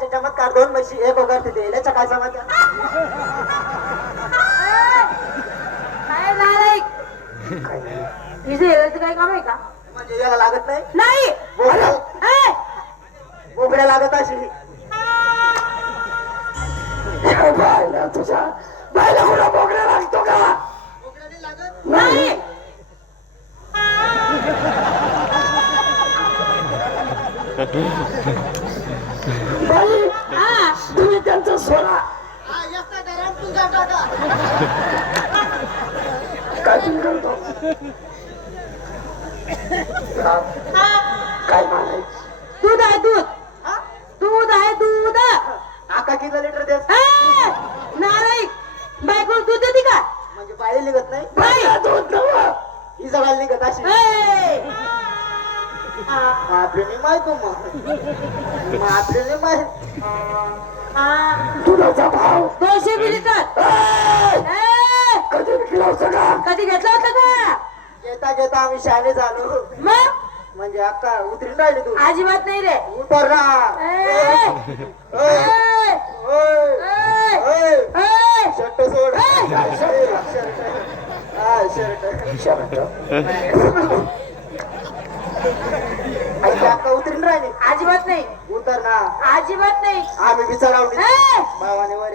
चमत्कारचे चमत्कार दोन म्हशी हे बघा तिथे याच्या काय समाचार काय काम आहे का? म्हणजे याला लागत नाही? नाही! बोकड्या ए! बोकड्या लागत अशी बायला तुझ्या बायला कुठं बोगड्या लागतो का? नाही! बाई हा तुम्ही त्यांचा सोडा काय तुम्ही करतो काय मानाय दूध आहे दूध दूध आहे दूध आका किती लिटर देस ए! नालायक बायको दूध देते का म्हणजे बाई निघत नाही बायला दूध नवं ही जगाला निघत अशी ए! आपल्याने माहीत मग आपल्याने माहीत हा. भाव दोनशे मिलिटर! कधी विकलावचं का कधी घेतला होता का घेता घेता आम्ही शाळे झालो मग म्हणजे अक्का उतरून राहिली तू अजिबात नाही रे उतर ना! शर्ट सोड! शर्ट हा शर्ट शर्ट ऐक अक्का उतरून राहिली अजिबात नाही. उतर ना. अजिबात नाही. आम्ही ए! भावाने वर.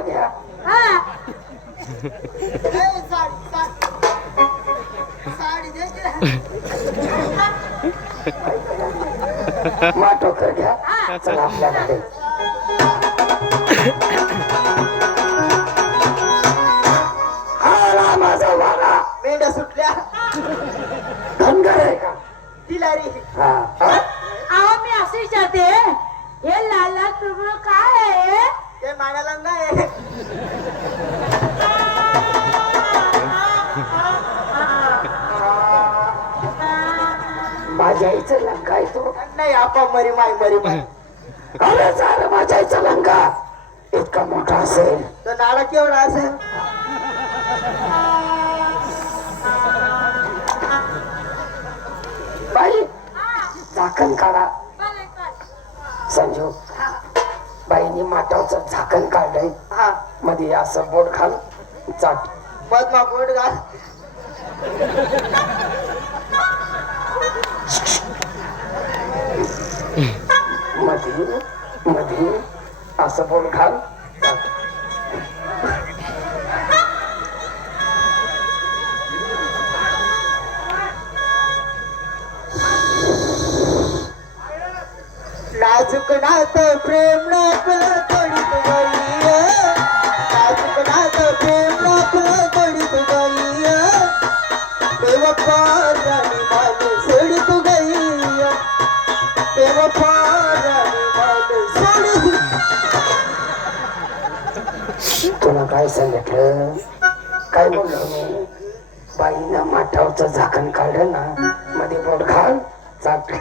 घ्या. हा. घ्या. चला आपल्याकडे आला माझा वाला मेंढ्या सुटल्या. हा. हा? अहो मी असे विचारते हे लाल लाल तुकडं काय आहे? ते मानाला नाही. माझ्या आईचं लंका आहे तो. नाही आपा मरी माय मरी माय. अरे झालं माझ्या आईचा लंका. इतका मोठा असेल. तर नाला केवढा असेल? बाई झाकण काढा. संजू बाईने माटावचं झाकण काढलंय हा मध्ये असं बोट घाल चाट मधमा बोट घाल मध्ये मध्ये असं बोट घाल चाट. नाजुक नात प्रेम नाकुल तोडीत गई नाजुक नात प्रेम नाकुल तोडीत गई बेवफा राणी माल राणी माल तुला काय सांगितलं? काय बोललो? मी बाईनं माठावचं झाकण काढलं ना मध्ये बोट घाल चाट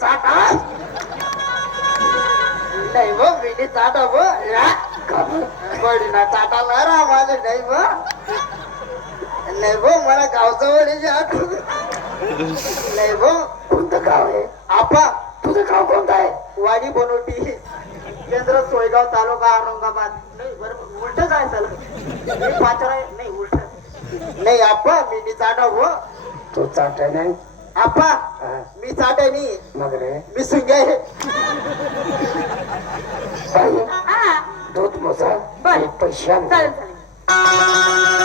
चाटा. नाही चाटा चाटा मारा माझं नाही भो नाही भो मला गावचं वडील आठवत नाही भो कोणतं गाव आहे. आपा तुझं गाव कोणतं आहे? वाडी बनवटी. केंद्र सोयगाव तालुका औरंगाबाद. नाही बरोबर उलट आहे चालू पाचरा नाही उलट. नाही आपा मी चाटा भो तू चाट नाही. आपा. हा, मी चाटा मग रे मी सुंग्या आहे. बाई हा. दूध मोजा. आण. चालेल चालेल.